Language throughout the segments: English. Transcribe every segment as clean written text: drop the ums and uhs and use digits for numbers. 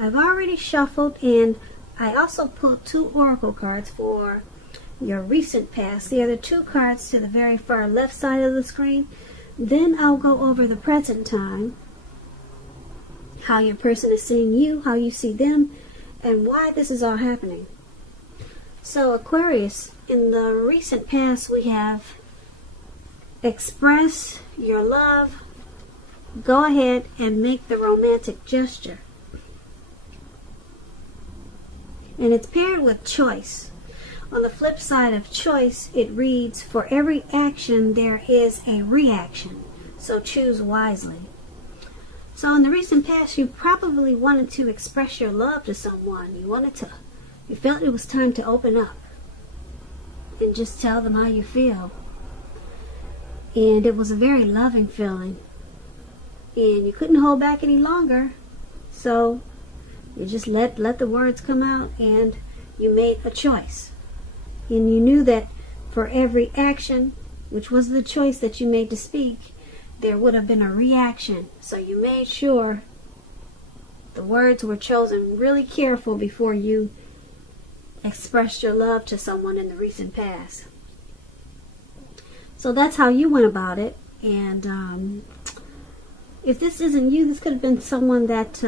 I've already shuffled, and I also pulled 2 oracle cards for your recent past. They are the 2 cards to the very far left side of the screen. Then I'll go over the present time, how your person is seeing you, how you see them, and why this is all happening. So Aquarius, in the recent past we have express your love, go ahead and make the romantic gesture. And it's paired with choice. On the flip side of choice, it reads, for every action there is a reaction, so choose wisely. So in the recent past, you probably wanted to express your love to someone. You felt it was time to open up and just tell them how you feel. And it was a very loving feeling. And you couldn't hold back any longer. So you just let the words come out, and you made a choice. And you knew that for every action, which was the choice that you made to speak, there would have been a reaction. So you made sure the words were chosen really careful before you expressed your love to someone in the recent past. So that's how you went about it. And if this isn't you, this could have been someone that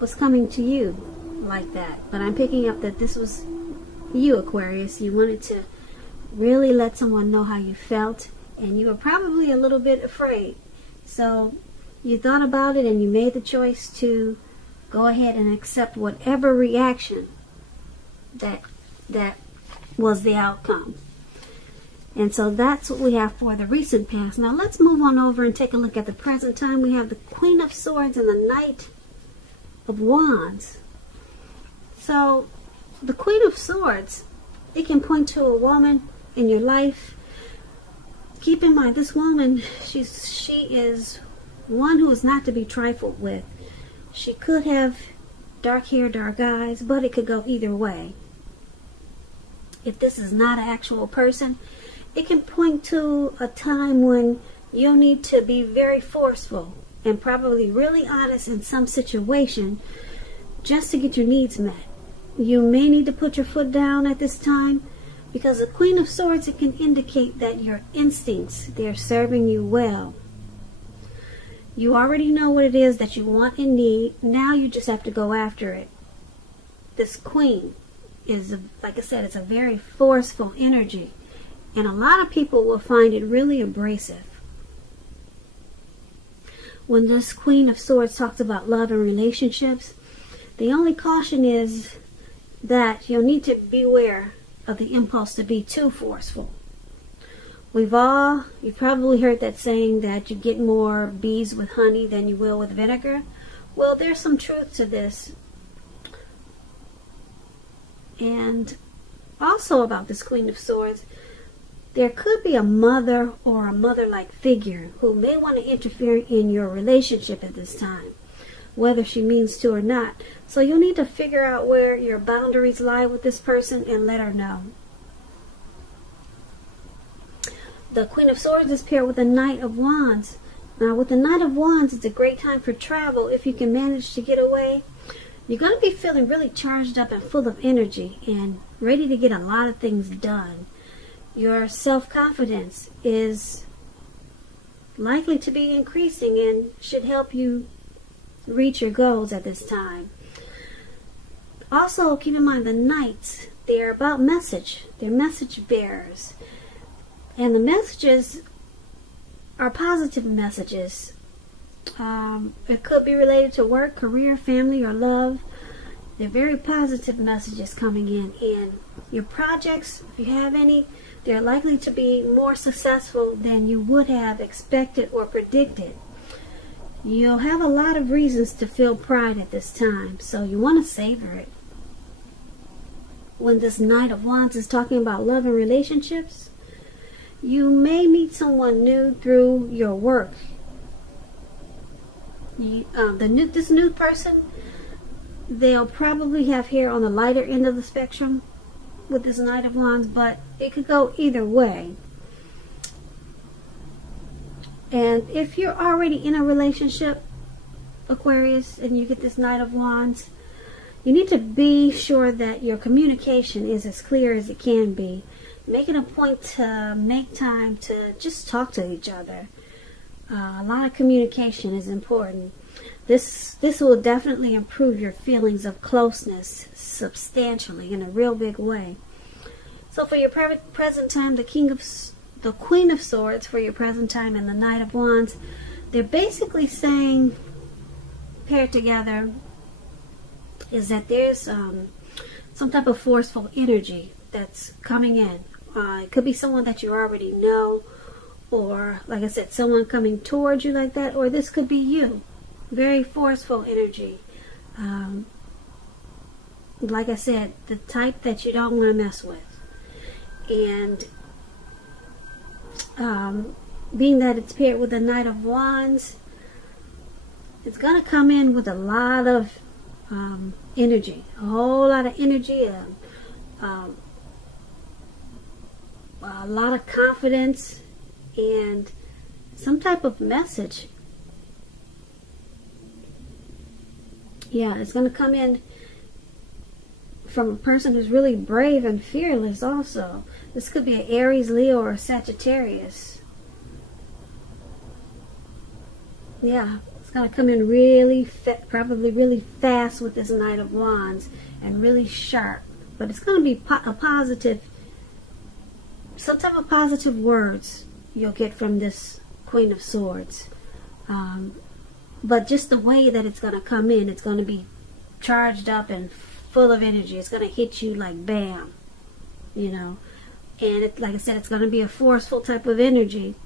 was coming to you like that. But I'm picking up that this was you, Aquarius. You wanted to really let someone know how you felt, and you were probably a little bit afraid. So you thought about it, and you made the choice to go ahead and accept whatever reaction that was the outcome. And so that's what we have for the recent past. Now let's move on over and take a look at the present time. We have the Queen of Swords and the Knight of Wands. So the Queen of Swords, it can point to a woman in your life. Keep in mind, this woman, she is one who is not to be trifled with. She could have dark hair, dark eyes, but it could go either way. If this is not an actual person, it can point to a time when you'll need to be very forceful and probably really honest in some situation just to get your needs met. You may need to put your foot down at this time, because the Queen of Swords, it can indicate that your instincts, they're serving you well. You already know what it is that you want and need. Now you just have to go after it. This Queen is, like I said, it's a very forceful energy. And a lot of people will find it really abrasive. When this Queen of Swords talks about love and relationships, the only caution is that you'll need to beware of the impulse to be too forceful. You've probably heard that saying that you get more bees with honey than you will with vinegar. Well, there's some truth to this. And also about this Queen of Swords, there could be a mother or a mother-like figure who may want to interfere in your relationship at this time, whether she means to or not. So you'll need to figure out where your boundaries lie with this person and let her know. The Queen of Swords is paired with the Knight of Wands. Now with the Knight of Wands, it's a great time for travel if you can manage to get away. You're going to be feeling really charged up and full of energy and ready to get a lot of things done. Your self-confidence is likely to be increasing and should help you reach your goals at this time. Also, keep in mind the Knights, they're about message. They're message bearers. And the messages are positive messages. It could be related to work, career, family, or love. They're very positive messages coming in. And your projects, if you have any, they're likely to be more successful than you would have expected or predicted. You'll have a lot of reasons to feel pride at this time, so you want to savor it. When this Knight of Wands is talking about love and relationships, you may meet someone new through your work. This new person, they'll probably have hair on the lighter end of the spectrum with this Knight of Wands, but it could go either way. And if you're already in a relationship, Aquarius, and you get this Knight of Wands, You need to be sure that your communication is as clear as it can be. Make it a point to make time to just talk to each other. A lot of communication is important. This will definitely improve your feelings of closeness substantially in a real big way. So for your present time, the Queen of Swords for your present time and the Knight of Wands, they're basically saying, paired together, is that there's some type of forceful energy that's coming in. It could be someone that you already know, or like I said, someone coming towards you like that, or this could be you. Very forceful energy. Like I said, the type that you don't want to mess with. And being that it's paired with the Knight of Wands, it's going to come in with a lot of energy. A whole lot of energy. A lot of confidence. And some type of message. Yeah, it's going to come in from a person who's really brave and fearless also. This could be an Aries, Leo, or a Sagittarius. Yeah, it's going to come in really, probably really fast with this Knight of Wands and really sharp. But it's going to be a positive, some type of positive words you'll get from this Queen of Swords. But just the way that it's going to come in, it's going to be charged up and full of energy. It's going to hit you like bam, you know. And like I said, it's going to be a forceful type of energy.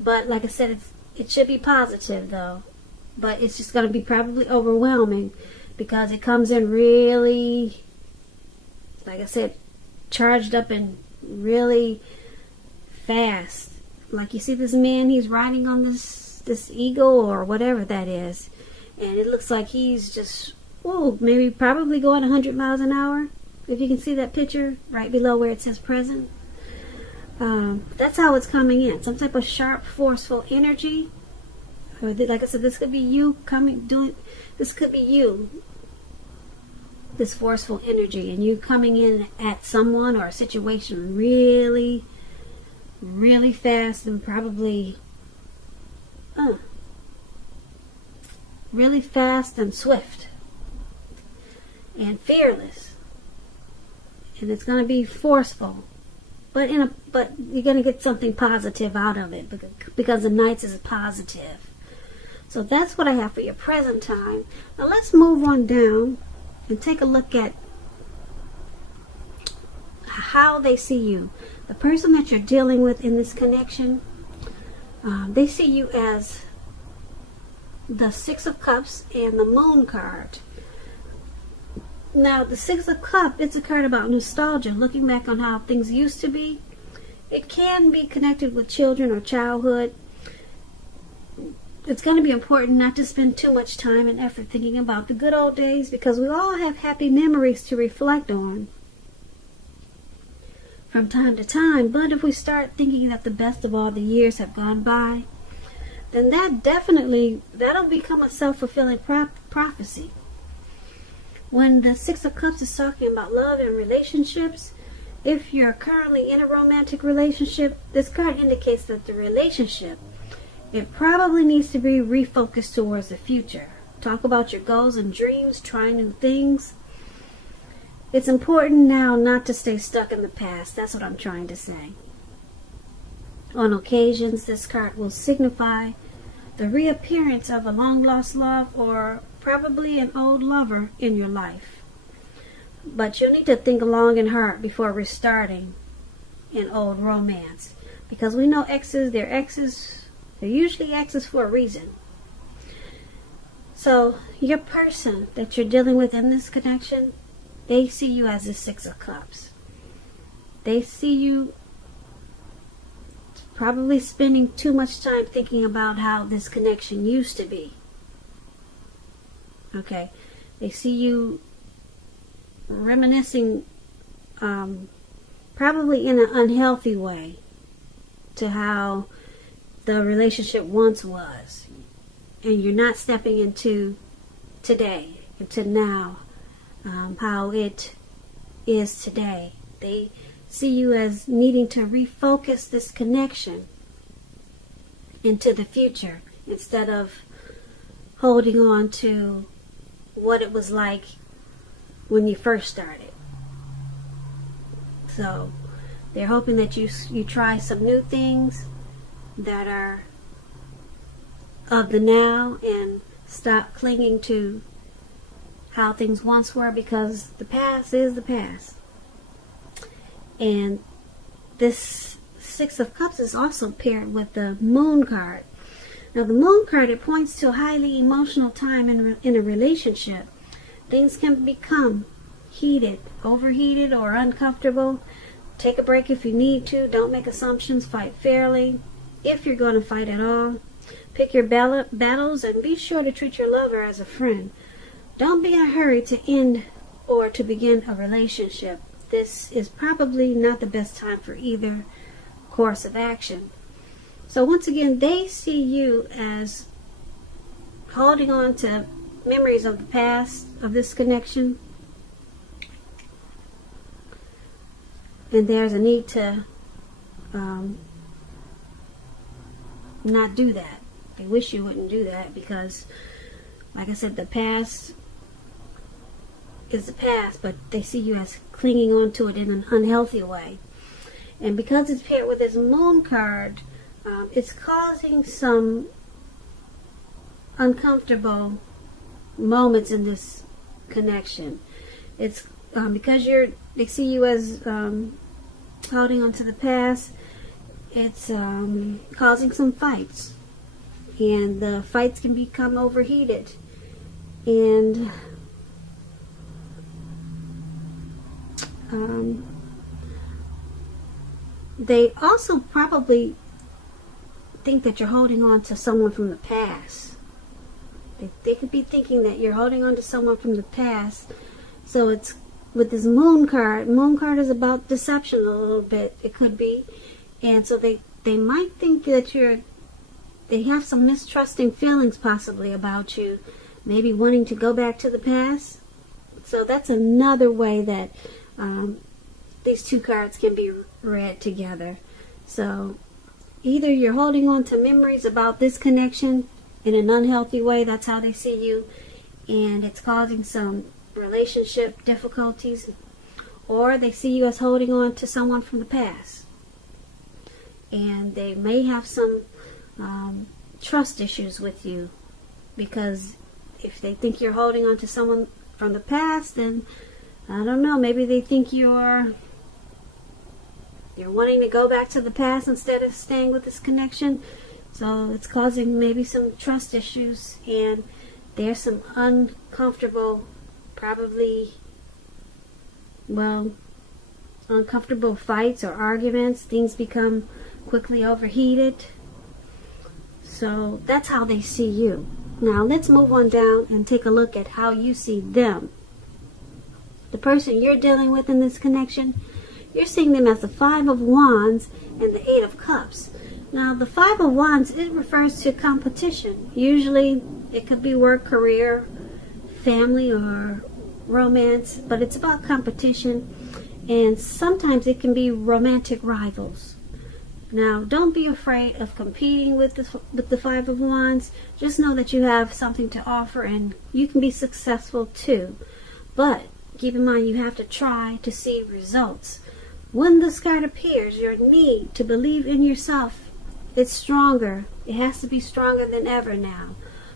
But like I said, it should be positive though. But it's just going to be probably overwhelming because it comes in really, like I said, charged up and really fast. Like you see this man, he's riding on this eagle or whatever that is, and it looks like he's just maybe probably going 100 miles an hour, if you can see that picture right below where it says present. That's how it's coming in, some type of sharp, forceful energy. Or like I said, this could be you this could be you, this forceful energy, and you coming in at someone or a situation really, really fast and probably really fast and swift and fearless, and it's going to be forceful, but you're going to get something positive out of it because the Knights is positive. So that's what I have for your present time. Now let's move on down and take a look at how they see you. The person that you're dealing with in this connection, they see you as the Six of Cups and the Moon card. Now, the Six of Cups, it's a card about nostalgia, looking back on how things used to be. It can be connected with children or childhood. It's going to be important not to spend too much time and effort thinking about the good old days, because we all have happy memories to reflect on from time to time. But if we start thinking that the best of all the years have gone by, then that'll become a self-fulfilling prophecy. When the Six of Cups is talking about love and relationships, if you're currently in a romantic relationship, this card indicates that the relationship, it probably needs to be refocused towards the future. Talk about your goals and dreams, try new things. It's important now not to stay stuck in the past. That's what I'm trying to say. On occasions, this card will signify the reappearance of a long-lost love or probably an old lover in your life. But you need to think long and hard before restarting an old romance, because we know they're usually exes for a reason. So your person that you're dealing with in this connection, they see you as the Six of Cups. They see you probably spending too much time thinking about how this connection used to be. Okay, they see you reminiscing, probably in an unhealthy way, to how the relationship once was, and you're not stepping into today, into now, how it is today. They see you as needing to refocus this connection into the future instead of holding on to what it was like when you first started. So they're hoping that you try some new things that are of the now and stop clinging to how things once were, because the past is the past. And this Six of Cups is also paired with the Moon card. Now the Moon card, it points to a highly emotional time in a relationship. Things can become heated, overheated, or uncomfortable. Take a break if you need to. Don't make assumptions. Fight fairly, if you're going to fight at all. Pick your battles and be sure to treat your lover as a friend. Don't be in a hurry to end or to begin a relationship. This is probably not the best time for either course of action. So once again, they see you as holding on to memories of the past of this connection. And there's a need to not do that. They wish you wouldn't do that because, like I said, the past is the past, but they see you as clinging on to it in an unhealthy way. And because it's paired with this Moon card, it's causing some uncomfortable moments in this connection. It's because they see you as holding on to the past. It's causing some fights, and the fights can become overheated, and they also probably think that you're holding on to someone from the past. They could be thinking that you're holding on to someone from the past. So it's with this Moon card. Moon card is about deception a little bit. It could be. And so they might think that they have some mistrusting feelings possibly about you. Maybe wanting to go back to the past. So that's another way that these two cards can be read together. So either you're holding on to memories about this connection in an unhealthy way, that's how they see you, and it's causing some relationship difficulties, or they see you as holding on to someone from the past, and they may have some trust issues with you, because if they think you're holding on to someone from the past, then I don't know, maybe they think you're wanting to go back to the past instead of staying with this connection. So it's causing maybe some trust issues, and there's some uncomfortable, probably, uncomfortable fights or arguments. Things become quickly overheated. So that's how they see you. Now let's move on down and take a look at how you see them. The person you're dealing with in this connection, you're seeing them as the Five of Wands and the Eight of Cups. Now, the Five of Wands, it refers to competition. Usually, it could be work, career, family, or romance, but it's about competition, and sometimes it can be romantic rivals. Now, don't be afraid of competing with the Five of Wands. Just know that you have something to offer, and you can be successful too. But keep in mind, you have to try to see results. When this card appears, your need to believe in yourself, it's stronger. It has to be stronger than ever now.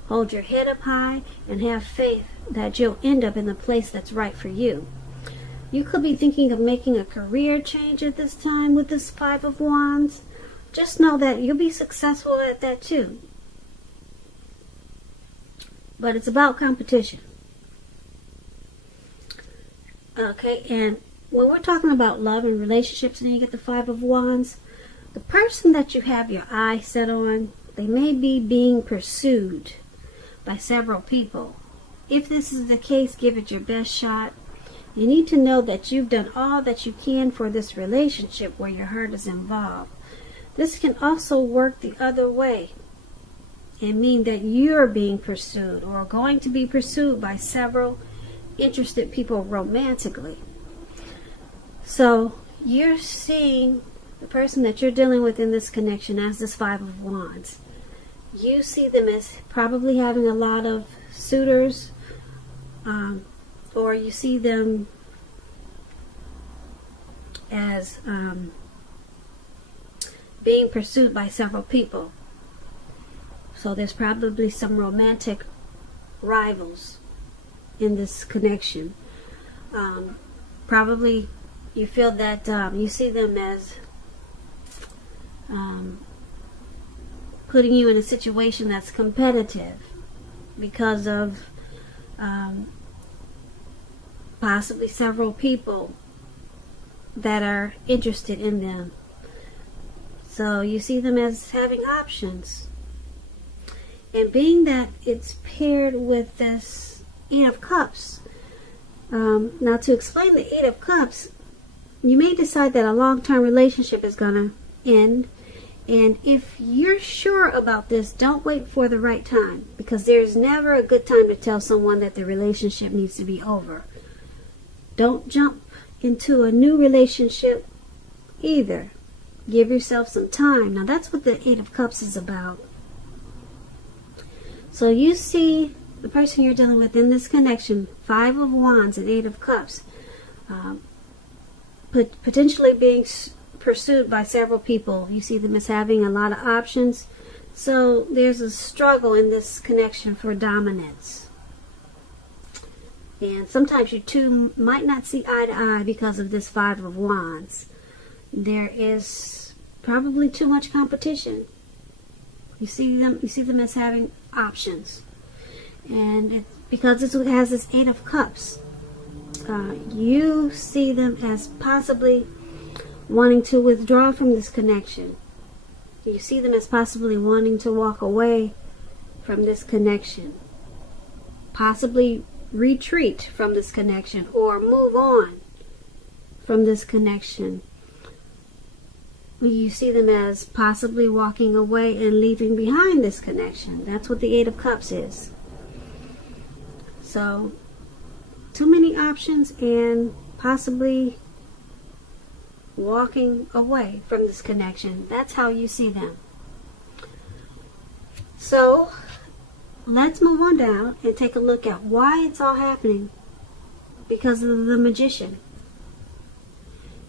Hold your head up high and have faith that you'll end up in the place that's right for you. You could be thinking of making a career change at this time with this Five of Wands. Just know that you'll be successful at that too. But it's about competition. Okay, and when we're talking about love and relationships and you get the Five of Wands, the person that you have your eye set on, they may be being pursued by several people. If this is the case, give it your best shot. You need to know that you've done all that you can for this relationship where your heart is involved. This can also work the other way and mean that you're being pursued or going to be pursued by several interested people romantically. So you're seeing the person that you're dealing with in this connection as this Five of Wands. You see them as probably having a lot of suitors, or you see them as being pursued by several people. So there's probably some romantic rivals in this connection. Probably you feel that you see them as putting you in a situation that's competitive because of possibly several people that are interested in them. So you see them as having options. And being that it's paired with this Eight of Cups, now to explain the Eight of Cups, you may decide that a long-term relationship is going to end. And if you're sure about this, don't wait for the right time, because there's never a good time to tell someone that the relationship needs to be over. Don't jump into a new relationship either. Give yourself some time. Now that's what the Eight of Cups is about. So you see the person you're dealing with in this connection, Five of Wands and Eight of Cups, potentially being pursued by several people. You see them as having a lot of options. So there's a struggle in this connection for dominance. And sometimes you two might not see eye to eye because of this Five of Wands. There is probably too much competition. You see them as having options. And because it has this Eight of Cups, you see them as possibly wanting to withdraw from this connection. You see them as possibly wanting to walk away from this connection. Possibly retreat from this connection or move on from this connection. You see them as possibly walking away and leaving behind this connection. That's what the Eight of Cups is. So, too many options and possibly walking away from this connection. That's how you see them. So, let's move on down and take a look at why it's all happening. Because of the Magician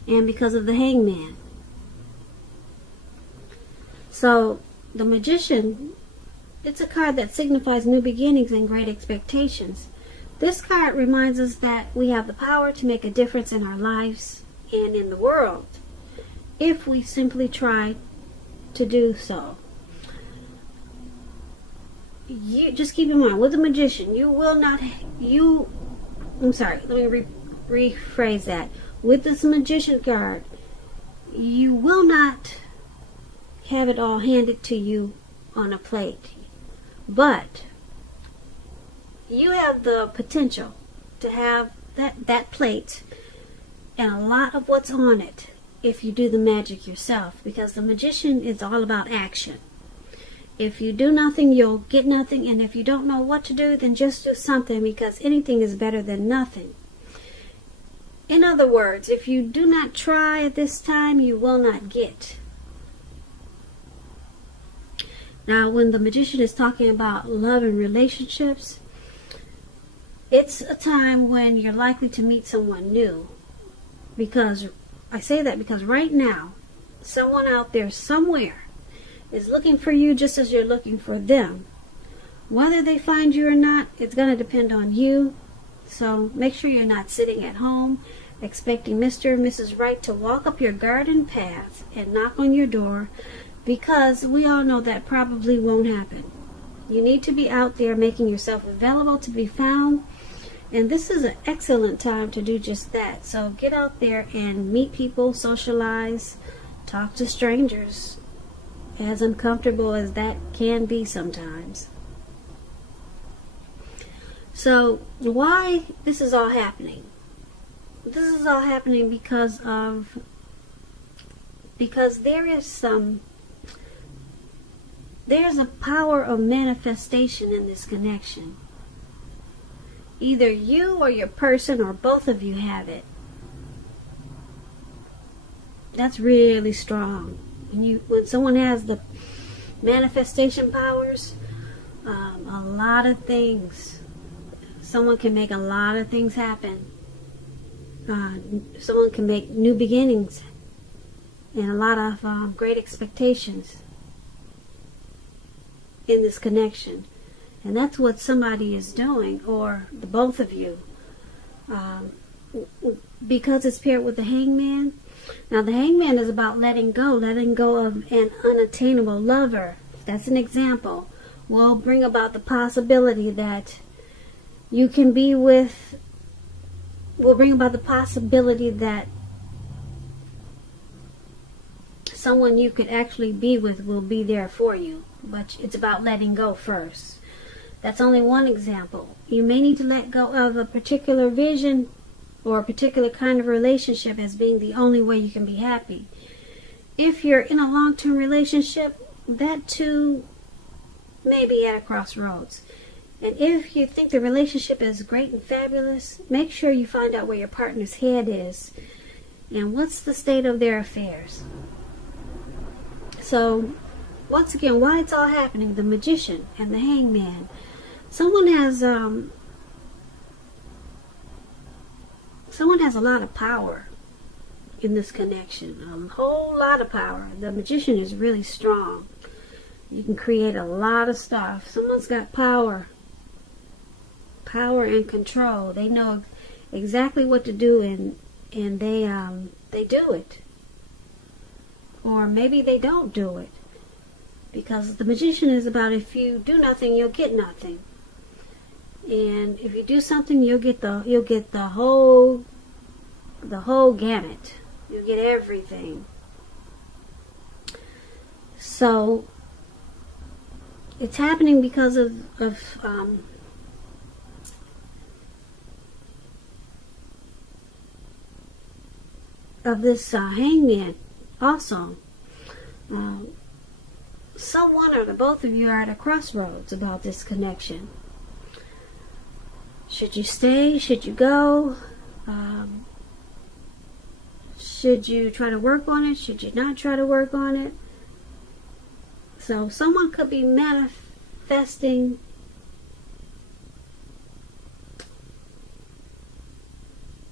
and because of the Hangman. So, the Magician, it's a card that signifies new beginnings and great expectations. This card reminds us that we have the power to make a difference in our lives and in the world if we simply try to do so. You just keep in mind, with the Magician, let me rephrase that. With this Magician card, you will not have it all handed to you on a plate, but you have the potential to have that plate and a lot of what's on it if you do the magic yourself, because the Magician is all about action. If you do nothing, you'll get nothing, and if you don't know what to do, then just do something, because anything is better than nothing. In other words, if you do not try at this time, you will not get. Now, when the Magician is talking about love and relationships, it's a time when you're likely to meet someone new. Because I say that because right now, someone out there somewhere is looking for you just as you're looking for them. Whether they find you or not, it's going to depend on you. So make sure you're not sitting at home expecting Mr. or Mrs. Right to walk up your garden path and knock on your door, because we all know that probably won't happen. You need to be out there making yourself available to be found, and this is an excellent time to do just that. So get out there and meet people, socialize, talk to strangers, as uncomfortable as that can be sometimes. So why this is all happening? This is all happening because there's a power of manifestation in this connection. Either you or your person or both of you have it. That's really strong. When someone has the manifestation powers, a lot of things. Someone can make a lot of things happen. Someone can make new beginnings and a lot of great expectations in this connection. And that's what somebody is doing, or the both of you. Because it's paired with the Hangman. Now the Hangman is about letting go of an unattainable lover. That's an example. Will bring about the possibility that you can be with, will bring about the possibility that someone you could actually be with will be there for you. But it's about letting go first. That's only one example. You may need to let go of a particular vision or a particular kind of relationship as being the only way you can be happy. If you're in a long-term relationship, that too may be at a crossroads. And if you think the relationship is great and fabulous, make sure you find out where your partner's head is and what's the state of their affairs. So, once again, why it's all happening, the Magician and the Hangman. Someone has a lot of power in this connection. A whole lot of power. The Magician is really strong. You can create a lot of stuff. Someone's got power. Power and control. They know exactly what to do, and they do it. Or maybe they don't do it. Because the Magician is about, if you do nothing, you'll get nothing. And if you do something, you'll get the whole gamut. You'll get everything. So it's happening because of this Hangman also. Someone or the both of you are at a crossroads about this connection. Should you stay? Should you go? Should you try to work on it? Should you not try to work on it? So someone could be manifesting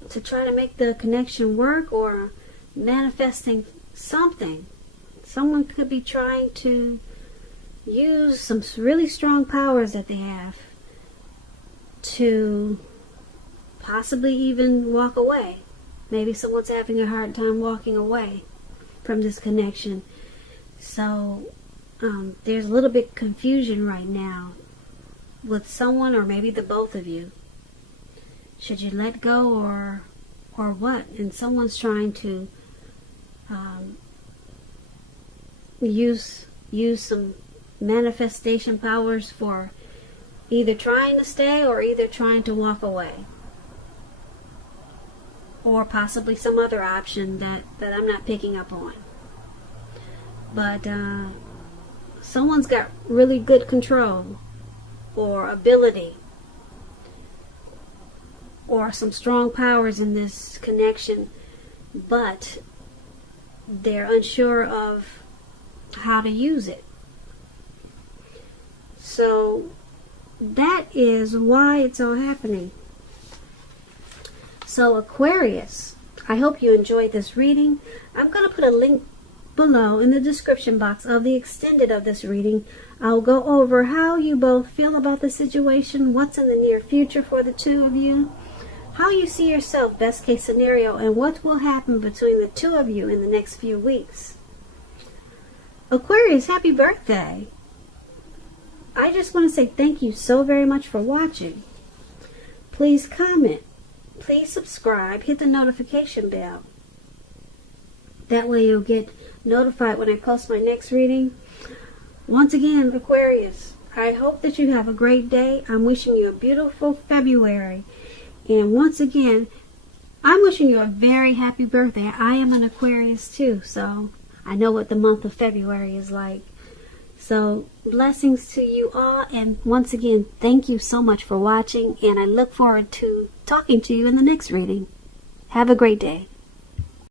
to try to make the connection work, or manifesting something. Someone could be trying to use some really strong powers that they have to possibly even walk away. Maybe someone's having a hard time walking away from this connection. So there's a little bit confusion right now with someone, or maybe the both of you. Should you let go or what? And someone's trying to use some manifestation powers for either trying to stay or either trying to walk away. Or possibly some other option that I'm not picking up on. But someone's got really good control or ability or some strong powers in this connection, but they're unsure of how to use it. So that is why it's all happening. So Aquarius, I hope you enjoyed this reading. I'm going to put a link below in the description box of the extended of this reading. I'll go over how you both feel about the situation, what's in the near future for the two of you, how you see yourself, best case scenario, and what will happen between the two of you in the next few weeks. Aquarius, happy birthday. I just want to say thank you so very much for watching. Please comment. Please subscribe. Hit the notification bell. That way you'll get notified when I post my next reading. Once again, Aquarius, I hope that you have a great day. I'm wishing you a beautiful February. And once again, I'm wishing you a very happy birthday. I am an Aquarius too, so I know what the month of February is like. So blessings to you all, and once again, thank you so much for watching, and I look forward to talking to you in the next reading. Have a great day.